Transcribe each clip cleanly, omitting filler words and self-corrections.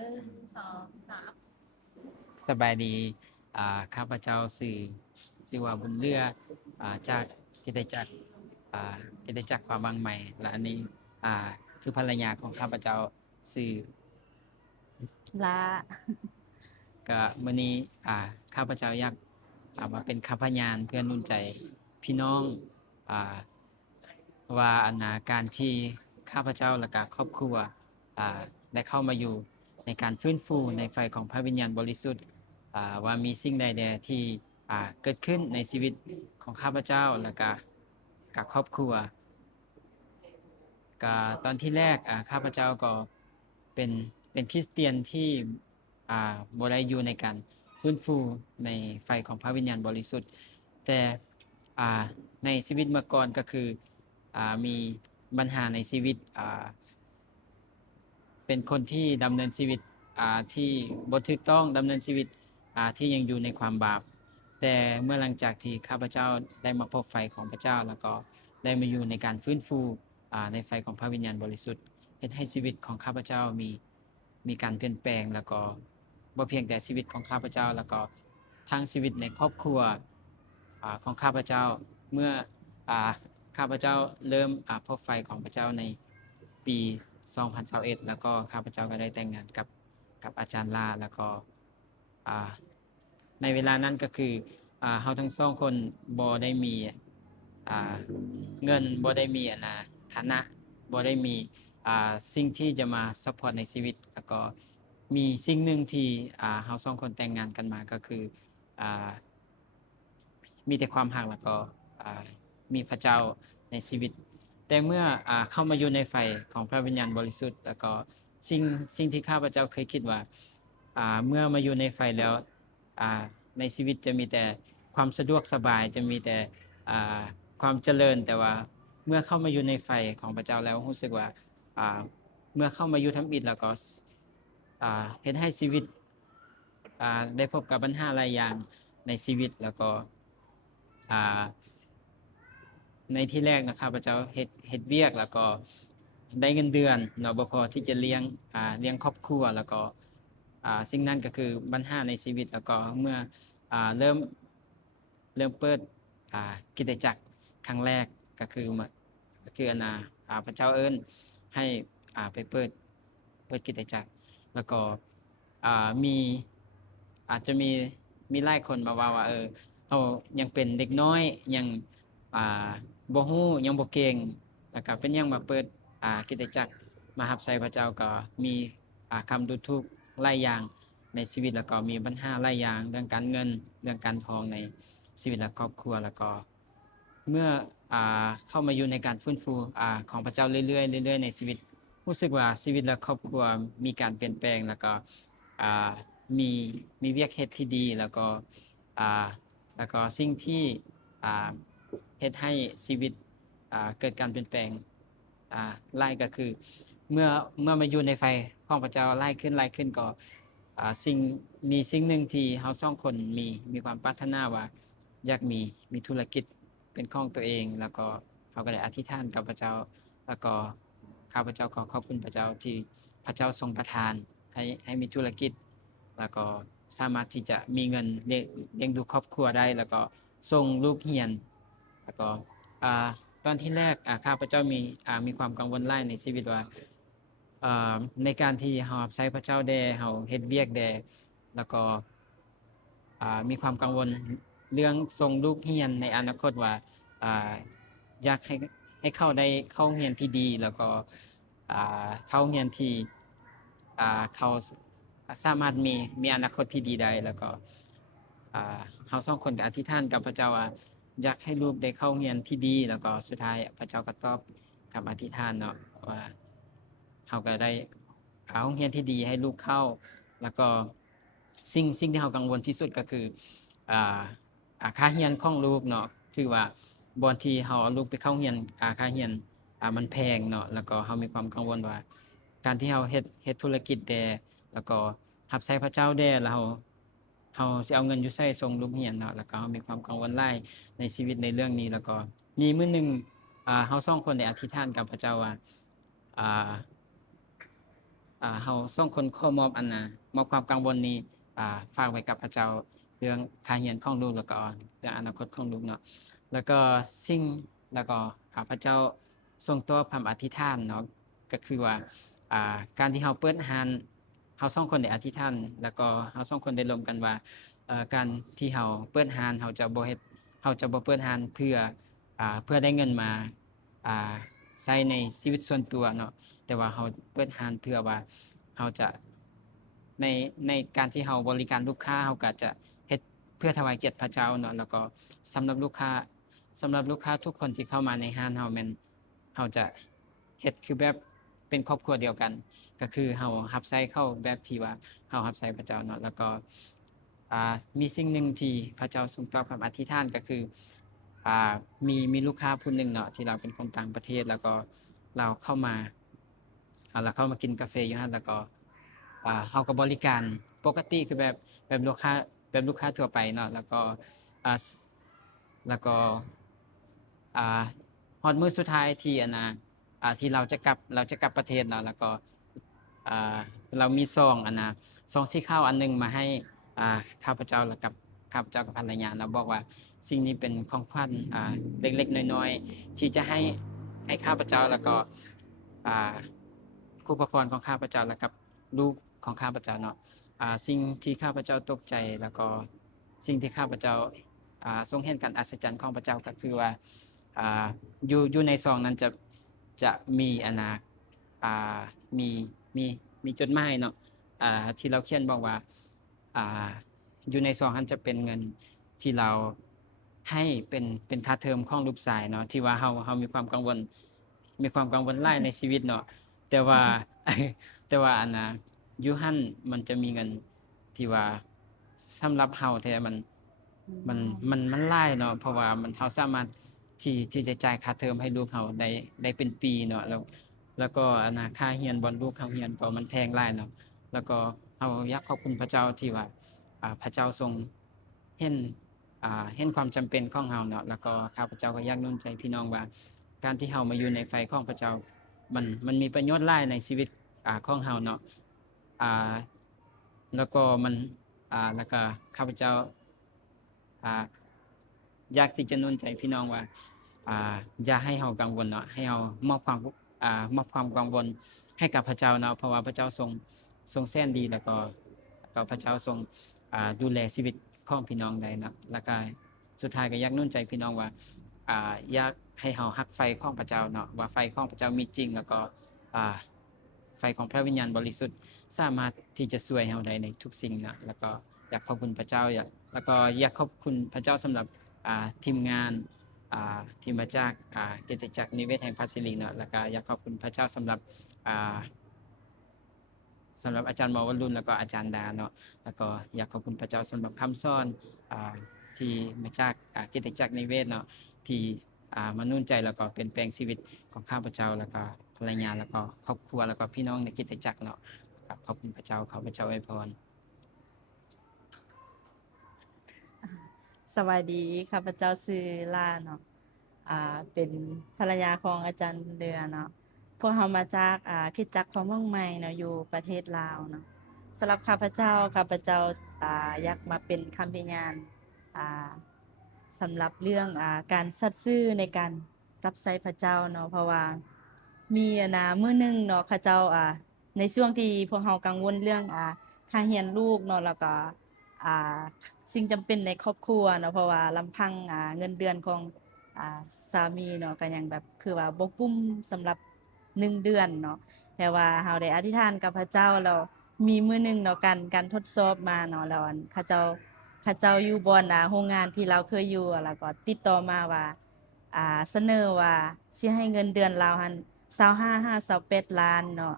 1 2 3สบายดีข้าพเจ้าสื่อว่าบุญเรือจากคริสตจักรคริสตจักรความบางใหม่และอันนี้อ่าคือภรรยาของข้าพเจ้าสื่อละก็มื้อนี้ข้าพเจ้าอยากมาเป็นคพยานเพื่อหนุนใจพี่น้องอ่าว่าการที่ข้าพเจ้าและก็ครอบครัวได้เข้ามาอยู่ในการฟื้นฟูในไฟของพระวิญญาณบริสุทธิ์ว่ามีสิ่งใดแดที่เกิดขึ้นในชีวิตของข้าพเจ้าและก็กับครอบครัวก็ตอนที่แรกข้าพเจ้าก็เป็นเป็นคริสเตียนที่บ่ได้อยู่ในการฟื้นฟูในไฟของพระวิญญาณบริสุทธิ์แต่อ่าในชีวิตเมื่อก่อนก็คือมีปัญหาในชีวิตเป็นคนที่ดำเนินชีวิตที่บ่ถูกต้องดำเนินชีวิตที่ยังอยู่ในความบาปแต่เมื่อหลังจากที่ข้าพเจ้าได้มาพบไฟของพระเจ้าแล้วก็ได้มาอยู่ในการฟื้นฟูในไฟของพระวิญญาณบริสุทธิ์เฮ็ดให้ชีวิตของข้าพเจ้ามีการเปลี่ยนแปลงแล้วก็บ่เพียงแต่ชีวิตของข้าพเจ้าแล้วก็ทั้งชีวิตในครอบครัวของข้าพเจ้าเมื่ออ่าข้าพเจ้าเริ่มพบไฟของพระเจ้าในปี2021แล้วก็ข้าพเจ้าก็ได้แต่งงานกับอาจารย์ลาแล้วก็อ่าในเวลานั้นก็คือเราทั้งสองคนบ่ได้มีอ่าเงินบ่ได้มีฐานะบ่ได้มีสิ่งที่จะมาซัปพอร์ตในชีวิตแล้วก็มีสิ่งหนึ่งที่เราสองคนแต่งงานกันมาก็คืออ่า มีแต่ความรักแล้วก็มีพระเจ้าในชีวิตแต่เมื่อเข้ามาอยู่ในไฟของพระวิญญาณบริสุทธิ์แล้วก็สิ่งที่ข้าพเจ้าเคยคิดว่าเมื่อมาอยู่ในไฟแล้วในชีวิตจะมีแต่ความสะดวกสบายจะมีแต่อ่าความเจริญแต่ว่าเมื่อเข้ามาอยู่ในไฟของพระเจ้าแล้วรู้สึกว่าเมื่อเข้ามาอยู่ทำอิฐแล้วก็เฮ็ดให้ชีวิตได้พบกับปัญหาหลายอย่างในชีวิตแล้วก็ อ่าในที่แรกนะข้าพเจ้าเฮ็ดเวียกแล้วก็ได้เงินเดือนเนาะบ่พอที่จะเลี้ยงครอบครัวแล้วก็สิ่งนั้นก็คือปัญหาในชีวิตแล้วก็เมื่อเริ่มเปิดคริสตจักรครั้งแรกก็คือก็คือพระเจ้าเอิ้นให้ไปเปิดคริสตจักรแล้วก็มีอาจจะมีหลายคนมาว่าเรายังเป็นเด็กน้อยยังอ่าบ่ฮู้ยังบ่เก่งแล้วก็เป็นหยังมาเปิดคริสตจักรมารับใช้พระเจ้าก็มีคำดูถูกหลายอย่างในชีวิตแล้วก็มีปัญหาหลายอย่างเรื่องการเงินเรื่องการทองในชีวิตและครอบครัวแล้วก็เมื่อเข้ามาอยู่ในการฟื้นฟูของพระเจ้าเรื่อยๆเรื่อยๆในชีวิตรู้สึกว่าชีวิตและครอบครัวมีการเปลี่ยนแปลงแล้วก็อ่ามีมีเวียกเฮ็ดที่ดีอ่าแล้วก็สิ่งที่อ่า เฮ็ดให้ชีวิตเกิดการเปลี่ยนแปลงหลายก็คือเมื่อเมื่อมาอยู่ในไฟของพระเจ้าหลายขึ้นก็อ่าสิ่งสิ่งหนึ่งที่เราสองคนมีความปรารถนาว่าอยากมีธุรกิจเป็นของตัวเองแล้วก็เราก็ได้อธิษฐานกับพระเจ้าแล้วก็ข้าพเจ้าก็ขอบคุณพระเจ้าที่พระเจ้าทรงประทานให้มีธุรกิจแล้วก็สามารถที่จะมีเงินเลี้ยงดูครอบครัวได้แล้วก็ส่งลูกเรียน แล้วก็อ่าตอนที่แรกข้าพเจ้ามีความกังวลหลายในชีวิตว่าในการที่เรารับใช้พระเจ้าแด่เราเฮ็ดเวียกแด่แล้วก็มีความกังวลเรื่องส่งลูกเรียนในอนาคตว่าอ่าอยากให้เขาได้เข้าโรงเรียนที่ดีแล้วก็เข้าโรงเรียนที่เขาสามารถมีอนาคตที่ดีได้แล้วก็เราสองคนก็อธิษฐานกับพระเจ้าว่า อยากให้ลูกได้เข้าโรงเรียนที่ดีแล้วก็สุดท้ายพระเจ้าก็ตอบคำอธิษฐานเนาะว่าเราก็ได้โรงเรียนที่ดีให้ลูกเข้าแล้วก็สิ่งที่เรากังวลที่สุดก็คืออ่าค่าเรียนของลูกเนาะคือว่าบ่อนที่เราเอาลูกไปเข้าโรงเรียนค่าเรียนมันแพงเนาะแล้วก็เรามีความกังวลว่าการที่เราเฮ็ดธุรกิจแต่แล้วก็รับใช้พระเจ้าแด่แล้วเราสิเอาเงินอยู่ไสส่งลูกเรียนเนาะแล้วก็เรามีความกังวลหลาย ในชีวิตในเรื่องนี้แล้วก็มีมื้อหนึ่งเราสองคนได้อธิษฐานกับพระเจ้าว่าอ่า เราส่งคนขอมอบมอบความกังวลนี้ฝากไว้กับพระเจ้าเรื่องการเรียนของลูกแล้วก็เรื่องอนาคตของลูกเนาะแล้วก็สิ่งแล้วก็พระเจ้าทรงตอบคำอธิษฐานเนาะก็คือว่าการที่เราเปิดร้านเราสองคนได้อธิษฐานแล้วก็เราสองคนได้ร่วมกันว่าการที่เราเปิดร้านเราจะบ่เปิดร้านเพื่อได้เงินมาใช้ในชีวิตส่วนตัวเนาะแต่ว่าเราเปิดร้านเพื่อว่าเราจะในในการที่เราบริการลูกค้าเราก็จะเฮ็ดเพื่อถวายเกียรติพระเจ้าเนาะแล้วก็สำหรับลูกค้าสำหรับลูกค้าทุกคนที่เข้ามาในร้านเราแม่นเราจะเฮ็ดคือแบบเป็นครอบครัวเดียวกัน ก็คือเรารับใช้เขาแบบที่ว่าเรารับใช้พระเจ้าเนาะแล้วก็มีสิ่งหนึ่งที่พระเจ้าทรงตอบคำอธิษฐานก็คือมีลูกค้าผู้หนึ่งเนาะที่เราเป็นคนต่างประเทศแล้วก็เราเข้ามาเราเข้ามากินกาแฟอยู่หั่นแล้วก็เราก็บริการปกติคือแบบลูกค้าแบบลูกค้าทั่วไปเนาะแล้วก็อ่าแล้วก็อ่าฮอดมื้อสุดท้ายที่ที่เราจะกลับประเทศเนาะแล้วก็อ่าเรามีซองซองสีขาวอันหนึงมาให้ข้าพเจ้าและกับข้าพเจ้ากับภรรยาเราบอกว่าสิ่งนี้เป็นของขวัญเล็กๆน้อยๆที่จะให้ข้าพเจ้าแล้วก็อ่าครูประพรของข้าพเจ้าและกับลูกของข้าพเจ้าเนาะสิ่งที่ข้าพเจ้าตกใจแล้วก็สิ่งที่ข้าพเจ้าทรงเห็นการอัศจรรย์ของพระเจ้าก็คือว่าอยู่ในซองนั้นจะมีอ่ามีมีมีจดหมายเนาะที่เราเขียนบอกว่าอ่าอยู่ในซองนั้นจะเป็นเงินที่เราให้เป็นค่าเทอมของลูกชายเนาะที่ว่าเรามีความกังวลหลายในชีวิตเนาะแต่ว่า แต่ว่าอยู่หั้นมันจะมีเงินที่ว่าสำหรับเราแท้มันมันหลายเนาะเพราะว่าเราสามารถที่จะจ่ายค่าเทอมให้ลูกเราได้เป็นปีเนาะแล้วก็ค่าเรียนบ่ลูกเขาเรียนก็มันแพงหลายเนาะแล้วก็เราอยากขอบคุณพระเจ้าที่ว่าพระเจ้าทรงเห็นเห็นความจำเป็นของเราเนาะแล้วก็ข้าพเจ้าก็อยากหนุนใจพี่น้องว่าการที่เรามาอยู่ในไฟของพระเจ้ามันมีประโยชน์หลายในชีวิตของเราเนาะอ่าแล้วก็แล้วก็ข้าพเจ้าอ่าอยากที่จะหนุนใจพี่น้องว่าอย่าให้เรากังวลเนาะให้เรามอบความมอบความกังวลให้กับพระเจ้าเนาะเพราะว่าพระเจ้าทรงแสนดีแล้วก็พระเจ้าทรงดูแลชีวิตของพี่น้องได้เนาะแล้วก็สุดท้ายก็อยากหนุนใจพี่น้องว่าอยากให้เรารักไฟของพระเจ้าเนาะว่าไฟของพระเจ้ามีจริงแล้วก็อ่าไฟของพระวิญญาณบริสุทธิ์สามารถที่จะช่วยเราได้ในทุกสิ่งนะแล้วก็อยากขอบคุณพระเจ้าแล้วก็อยากขอบคุณพระเจ้าสำหรับทีมงานที่มาจากคริสตจักรนิเวศแห่งพระสิริเนาะแล้วก็อยากขอบคุณพระเจ้าสำหรับอ่าอาจารย์หมอวรุณแล้วก็อาจารย์ดาเนาะแล้วก็อยากขอบคุณพระเจ้าสำหรับคำสอนที่มาจากคริสตจักรนิเวศเนาะที่มานุ่นใจแล้วก็เปลี่ยนแปลงชีวิตของข้าพเจ้าแล้วก็ภรรยาแล้วก็ครอบครัวแล้วก็พี่น้องในคริสตจักรเนาะครับขอบคุณพระเจ้าขอพระเจ้าอวยพร สวัสดีข้าพเจ้าชื่อล่าเนาะเป็นภรรยาของอาจารย์บุญเรือนเนาะพวกเรามาจากคริสตจักรพระเมืองใหม่เนาะอยู่ประเทศลาวเนาะสำหรับข้าพเจ้าอยากมาเป็นคำพยานอ่าสำหรับเรื่องการสัตย์ซื่อในการรับใช้พระเจ้าเนาะเพราะว่ามีมื้อหนึงเนาะเขาเจ้าในช่วงที่พวกเรากังวลเรื่องค่าเรียนลูกเนาะแล้วก็อ่าสิ่งจำเป็นในครอบครัวเนาะเพราะว่าลำพังเงินเดือนของสามีเนาะก็ยังแบบคือว่าบ่กุ้มสำหรับ1เดือนเนาะแต่ว่าเราได้อธิษฐานกับพระเจ้าแล้วมีมื้อหนึงเนาะการทดสอบมาเนาะแล้วเขาเจ้าอยู่บ่อนโรงงานที่เราเคยอยู่แล้วก็ติดต่อมาว่าเสนอว่าสิให้เงินเดือนเราหั้น25-28ล้านเนาะ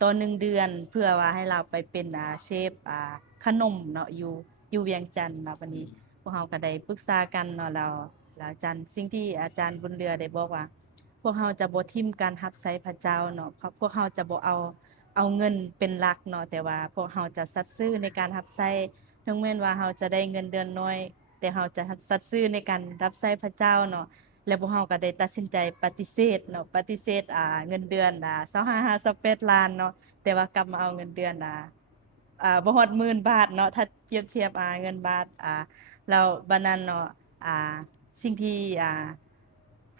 ต่อ1เดือนเพื่อว่าให้เราไปเป็นเชฟขนมเนาะอยู่เวียงจันทน์เนาะบัดนี้พวกเราก็ได้ปรึกษากันเนาะแล้วอาจารย์สิ่งที่อาจารย์บุญเรือได้บอกว่าพวกเราจะบ่ทิ่มการรับใช้พระเจ้าเนาะเพราะพวกเราจะบ่เอาเงินเป็นหลักเนาะแต่ว่าพวกเราจะสัตย์ซื่อในการรับใช้ถึงแม้ว่าเราจะได้เงินเดือนน้อยแต่เราจะสัตย์ซื่อในการรับใช้พระเจ้าเนาะแล้วพวกเราก็ได้ตัดสินใจปฏิเสธเนาะปฏิเสธเงินเดือน25-28ล้านเนาะ แต่ว่ากลับมาเอาเงินเดือนบ่ฮอดหมื่นบาทเนาะถ้าเปรียบเทียบเงินบาทแล้วบัดนั้นเนาะสิ่งที่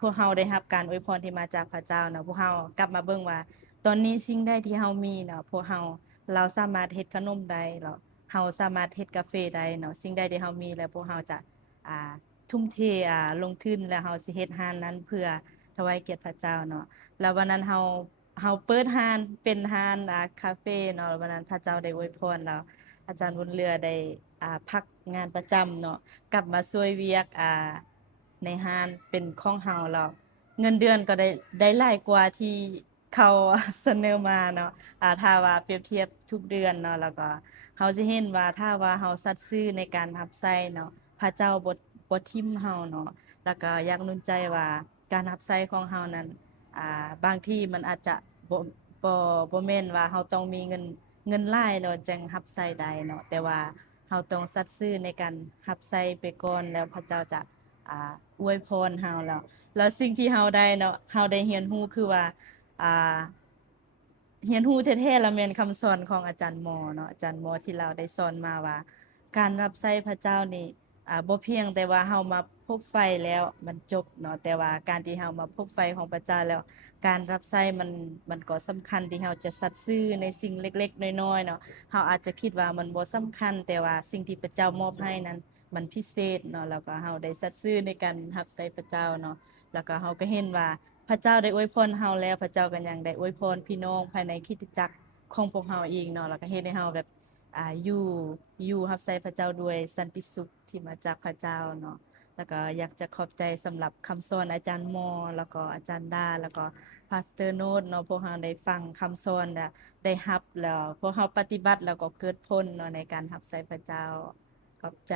พวกเราได้รับการอวยพรที่มาจากพระเจ้าเนาะพวกเรากลับมาเบิ่งว่าตอนนี้สิ่งใดที่เรามีเนาะพวกเราสามารถเฮ็ดขนมได้แล้วเราสามารถเฮ็ดกาแฟได้เนาะสิ่งใดที่เรามีแล้วพวกเราจะอ่าทุ่มเทลงทุนแล้วเราสิเฮ็ดร้านนั้นเพื่อถวายเกียรติพระเจ้าเนาะแล้ววันนั้นเราเปิดร้านเป็นร้านคาเฟเนาะวันนั้นพระเจ้าได้อวยพรแล้วอาจารย์บุญเรือได้พักงานประจำเนาะกลับมาช่วยเวียกในร้านเป็นของเราแล้วเงินเดือนก็ได้หลายกว่าที่เขาเสนอมาเนาะถ้าว่าเปรียบเทียบทุกเดือนเนาะแล้วก็เราสิเห็นว่าถ้าว่าเราสัตย์ซื่อในการรับใช้เนาะพระเจ้าบ่ทิ่มเราเนาะแล้วก็อยากหนุนใจว่าการรับใช้ของเรานั้นบางที่มันอาจจะบ่บ่บ่แม่นว่าเราต้องมีเงินหลายเนาะจังรับใช้ได้เนาะแต่ว่าเราต้องสัตย์ซื่อในการรับใช้ไปก่อนแล้วพระเจ้าจะอวยพรเราแล้วสิ่งที่เราได้เนาะเราได้เรียนรู้คือว่าอ่าเรียนรู้แท้ๆแล้วแม่นคำสอนของอาจารย์หมอเนาะอาจารย์หมอที่เราได้สอนมาว่าการรับใช้พระเจ้านี่บ่เพียงแต่ว่าเรามาพบไฟแล้วมันจบเนาะแต่ว่าการที่เรามาพบไฟของพระเจ้าแล้วการรับใช้มันก็สำคัญที่เราจะสัตย์ซื่อในสิ่งเล็กๆน้อยๆเนาะเราอาจจะคิดว่ามันบ่สำคัญแต่ว่าสิ่งที่พระเจ้ามอบให้นั้นมันพิเศษเนาะแล้วก็เราได้สัตย์ซื่อในการรับใช้พระเจ้าเนาะแล้วก็เราก็เห็นว่าพระเจ้าได้อวยพรเราแล้วพระเจ้าก็ยังได้อวยพรพี่น้องภายในคริสตจักรของพวกเราเองเนาะแล้วก็เฮ็ดให้เราแบบอยู่รับใช้พระเจ้าด้วยสันติสุขที่มาจากพระเจ้าเนาะแล้วก็อยากจะขอบใจสำหรับคำสอนอาจารย์มอแล้วก็อาจารย์ดาแล้วก็พาสเตอร์โนตเนาะพวกเราได้ฟังคำสอนแล้วได้รับแล้วพวกเราปฏิบัติแล้วก็เกิดผลเนาะในการรับใช้พระเจ้าขอบใจ